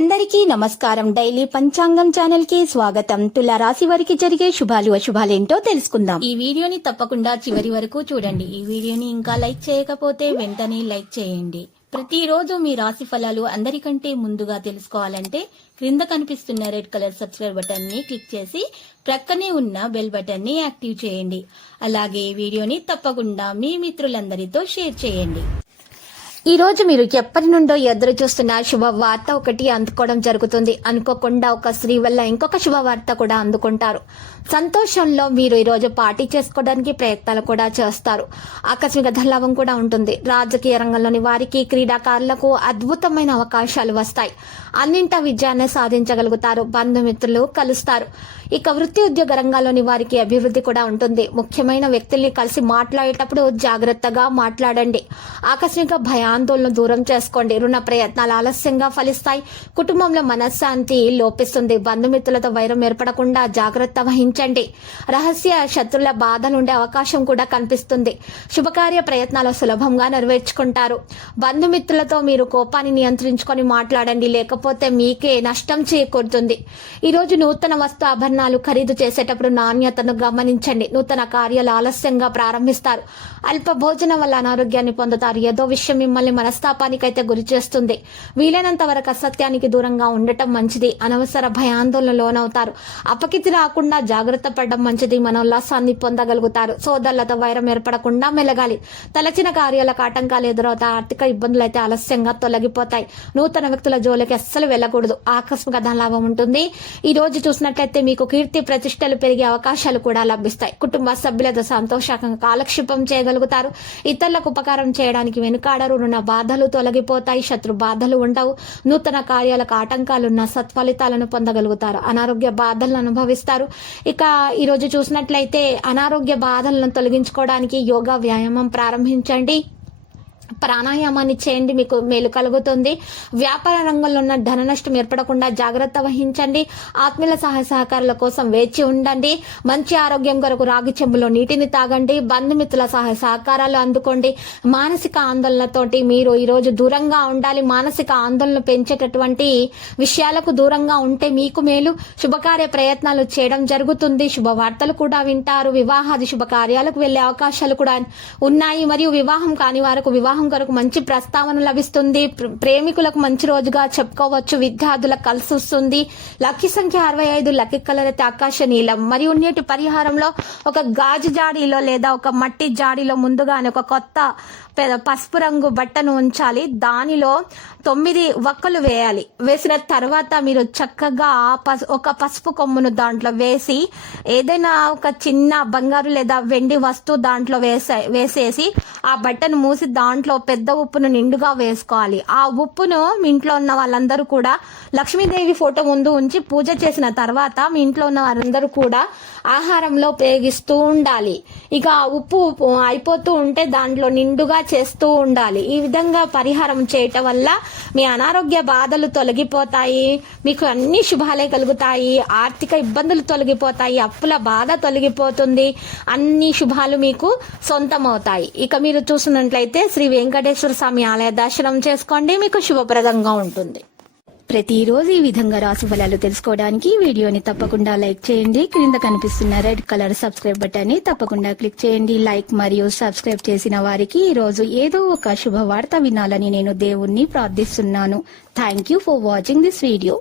అందరికీ నమస్కారం. డైలీ పంచాంగం ఛానల్ కి స్వాగతం. తుల రాశి వారికి జరిగే శుభాలు అశుభాలేంటో తెలుసుకుందాం. ఈ వీడియోని తప్పకుండా చివరి వరకు చూడండి. ఈ వీడియోని ఇంకా లైక్ చేయకపోతే వెంటనే లైక్ చేయండి. ప్రతిరోజు మీ రాశి ఫలాలు అందరికంటే ముందుగా తెలుసుకోవాలంటే క్రింద కనిపిస్తున్న రెడ్ కలర్ సబ్స్క్రైబ్ బటన్ ని క్లిక్ చేసి ప్రక్కనే ఉన్న బెల్ బటన్ ని యాక్టివ్ చేయండి. అలాగే ఈ వీడియోని తప్పకుండా మీ మిత్రులందరితో షేర్ చేయండి. ఈ రోజు మీరు ఎప్పటి నుండో ఎదురు చూస్తున్న శుభవార్త ఒకటి అందుకోవడం జరుగుతుంది. అనుకోకుండా ఒక స్త్రీ వల్ల ఇంకొక శుభవార్త కూడా అందుకుంటారు. సంతోషంలో మీరు ఈ రోజు పార్టీ చేసుకోవడానికి ప్రయత్నాలు కూడా చేస్తారు. ఆకస్మిక ధనలాభం కూడా ఉంటుంది. రాజకీయ రంగంలోని వారికి, క్రీడాకారులకు అద్భుతమైన అవకాశాలు వస్తాయి. అన్నింటా విజయాన్ని సాధించగలుగుతారు. బంధుమిత్రులు కలుస్తారు. ఇక వృత్తి ఉద్యోగ రంగాల్లోని వారికి అభివృద్ధి కూడా ఉంటుంది. ముఖ్యమైన వ్యక్తుల్ని కలిసి మాట్లాడేటప్పుడు జాగ్రత్తగా మాట్లాడండి. ఆకస్మిక భయాందోళన దూరం చేసుకోండి. రుణ ప్రయత్నాలు ఆలస్యంగా ఫలిస్తాయి. కుటుంబంలో మనశ్శాంతి లోపిస్తుంది. బంధుమిత్రులతో వైరం ఏర్పడకుండా జాగ్రత్త వహించండి. రహస్య శత్రుల బాధ నుండే అవకాశం కూడా కనిపిస్తుంది. శుభకార్య ప్రయత్నాలు సులభంగా నెరవేర్చుకుంటారు. బంధుమిత్రులతో మీరు కోపాన్ని నియంత్రించుకొని మాట్లాడండి, లేకపోతే మీకే నష్టం చేకూరుతుంది. ఈ రోజు నూతన వస్తు ఆభరణాలు ఖరీదు చేసేటప్పుడు నాణ్యతను గమనించండి. నూతన కార్యాలు ఆలస్యంగా ప్రారంభిస్తారు. అల్ప భోజనం వల్ల అనారోగ్యాన్ని పొందుతారు. ఏదో విషయం మిమ్మల్ని మనస్తాపానికైతే గురి చేస్తుంది. వీలైనంత వరకు అసత్యానికి దూరంగా ఉండటం మంచిది. అనవసర భయాందోళన లోనవుతారు. అపకీర్తి రాకుండా జాగ్రత్త పడడం మంచిది. మనోల్లాసాన్ని పొందగలుగుతారు. సోదరులతో వైరం ఏర్పడకుండా మెలగాలి. తలచిన కార్యాలకు ఆటంకాలు ఎదురవుతాయి. ఆర్థిక ఇబ్బందులు అయితే ఆలస్యంగా తొలగిపోతాయి. నూతన వ్యక్తుల జోలికి అస్సలు వెళ్ళకూడదు. ఆకస్మిక ధనలాభం ఉంటుంది. ఈ రోజు చూసినట్లయితే మీకు కీర్తి ప్రతిష్టలు పెరిగే అవకాశాలు కూడా లభిస్తాయి. కుటుంబ సభ్యులతో సంతోషంగా కాలక్షేపం చేయగలుగుతారు. ఇతరులకు ఉపకారం చేయడానికి వెనుకాడరు. రుణ బాధలు తొలగిపోతాయి. శత్రు బాధలు ఉండవు. నూతన కార్యాలకు ఆటంకాలున్న సత్ఫలితాలను పొందగలుగుతారు. అనారోగ్య బాధలను అనుభవిస్తారు. ఇక ఈ రోజు చూసినట్లయితే అనారోగ్య బాధలను తొలగించుకోవడానికి యోగా వ్యాయామం ప్రారంభించండి. ప్రాణాయామాన్ని చేయండి. మీకు మేలు కలుగుతుంది. వ్యాపార రంగంలో ఉన్న ధన నష్టం ఏర్పడకుండా జాగ్రత్త వహించండి. ఆత్మీయుల సహాయ సహకారాల కోసం వేచి ఉండండి. మంచి ఆరోగ్యం కొరకు రాగి చెంబులో నీటిని తాగండి. బంధుమిత్రుల సహాయ సహకారాలు అందుకోండి. మానసిక ఆందోళనతోటి మీరు ఈరోజు దూరంగా ఉండాలి. మానసిక ఆందోళన పెంచేటటువంటి విషయాలకు దూరంగా ఉంటే మీకు మేలు. శుభకార్య ప్రయత్నాలు చేయడం జరుగుతుంది. శుభవార్తలు కూడా వింటారు. వివాహాది శుభకార్యాలకు వెళ్లే అవకాశాలు కూడా ఉన్నాయి. మరియు వివాహం కాని వారికి వివాహం కొరకు మంచి ప్రస్తావన లభిస్తుంది. ప్రేమికులకు మంచి రోజుగా చెప్పుకోవచ్చు. విద్యార్థులకు కలిసి వస్తుంది. లక్కీ సంఖ్య 65. లక్కీ కలర్ అయితే ఆకాశ నీలం. మరియు నేటి పరిహారంలో ఒక గాజు జాడీలో లేదా ఒక మట్టి జాడీలో ముందుగానే ఒక కొత్త పసుపు రంగు బట్టను ఉంచాలి. దానిలో 9 వక్కలు వేయాలి. వేసిన తర్వాత మీరు చక్కగా ఒక పసుపు కొమ్మును దాంట్లో వేసి ఏదైనా ఒక చిన్న బంగారు లేదా వెండి వస్తువు దాంట్లో వేసేసి ఆ బట్టను మూసి దాంట్లో పెద్ద ఉప్పును నిండుగా వేసుకోవాలి. ఆ ఉప్పును మీ ఇంట్లో ఉన్న వాళ్ళందరూ కూడా లక్ష్మీదేవి ఫోటో ముందు ఉంచి పూజ చేసిన తర్వాత మీ ఇంట్లో ఉన్న వారందరూ కూడా ఆహారంలో ఉపయోగిస్తూ ఉండాలి. ఇక ఆ ఉప్పు అయిపోతూ ఉంటే దాంట్లో నిండుగా చేస్తూ ఉండాలి. ఈ విధంగా పరిహారం చేయటం వల్ల మీ అనారోగ్య బాధలు తొలగిపోతాయి. మీకు అన్ని శుభాలే కలుగుతాయి. ఆర్థిక ఇబ్బందులు తొలగిపోతాయి. అప్పుల బాధ తొలగిపోతుంది. అన్ని శుభాలు మీకు సొంతమవుతాయి. ఇక మీరు చూసినట్లయితే శ్రీ వెంకటేశ్వర స్వామి ఆలయ దర్శనం చేసుకోండి. మీకు శుభప్రదంగా ఉంటుంది. ప్రతిరోజు ఈ విధంగా రాశి ఫలాలు తెలుసుకోవడానికి వీడియోని తప్పకుండా లైక్ చేయండి. క్రింద కనిపిస్తున్న రెడ్ కలర్ సబ్స్క్రైబ్ బటన్ ని తప్పకుండా క్లిక్ చేయండి. లైక్ మరియు సబ్స్క్రైబ్ చేసిన వారికి ఈ రోజు ఏదో ఒక శుభవార్త వినాలని నేను దేవుణ్ణి ప్రార్థిస్తున్నాను. Thank you for watching this video.